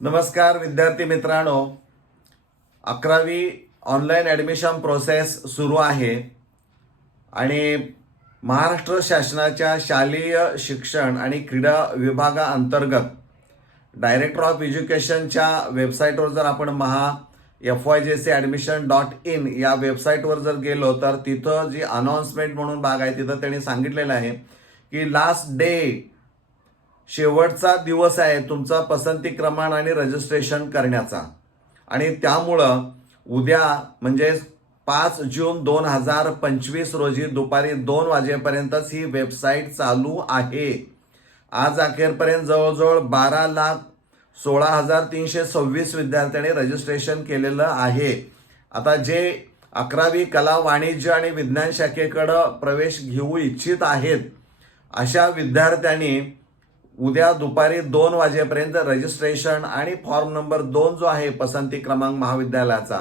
नमस्कार विद्यार्थी मित्रांनो. अकरावी ऑनलाईन ॲडमिशन प्रोसेस सुरू आहे. आणि महाराष्ट्र शासनाच्या शालेय शिक्षण आणि क्रीडा विभागाअंतर्गत डायरेक्टर ऑफ एज्युकेशनच्या वेबसाईटवर जर आपण Maha F Y J C admission dot in या वेबसाईटवर जर गेलो तर तिथं जी अनाऊन्समेंट म्हणून भाग आहे तिथं त्यांनी सांगितलेलं आहे की लास्ट डे शेवटचा दिवस आहे तुमचा पसंती क्रमांक आणि रजिस्ट्रेशन करण्याचा. आणि त्यामुळं उद्या म्हणजे पाच जून दोन हजार पंचवीस रोजी दुपारी दोन वाजेपर्यंतच ही वेबसाईट चालू आहे. आज अखेरपर्यंत जवळजवळ बारा लाख सोळा हजार तीनशे सव्वीस विद्यार्थ्यांनी रजिस्ट्रेशन केलेलं आहे. आता जे अकरावी कला वाणिज्य आणि विज्ञान शाखेकडं प्रवेश घेऊ इच्छित आहेत अशा विद्यार्थ्यांनी उद्या दुपारी दोन वाजेपर्यंत रजिस्ट्रेशन आणि फॉर्म नंबर दोन जो आहे पसंती क्रमांक महाविद्यालयाचा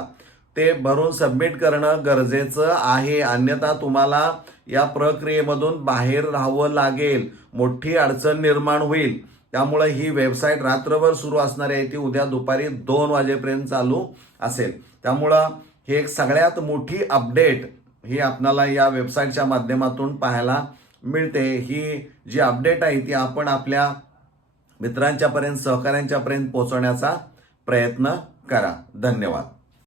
ते भरून सबमिट करणं गरजेचं आहे. अन्यथा तुम्हाला या प्रक्रियेमधून बाहेर राहावं लागेल. मोठी अडचण निर्माण होईल. त्यामुळं ही वेबसाईट रात्रभर सुरू असणार आहे. ती उद्या दुपारी दोन वाजेपर्यंत चालू असेल. त्यामुळं ही एक सगळ्यात मोठी अपडेट ही आपणाला या वेबसाईटच्या माध्यमातून पाहायला मिळते. ही जी अपडेट आहे ती आपण आपल्या मित्रांच्यापर्यंत सहकाऱ्यांच्यापर्यंत पोहोचवण्याचा प्रयत्न करा. धन्यवाद.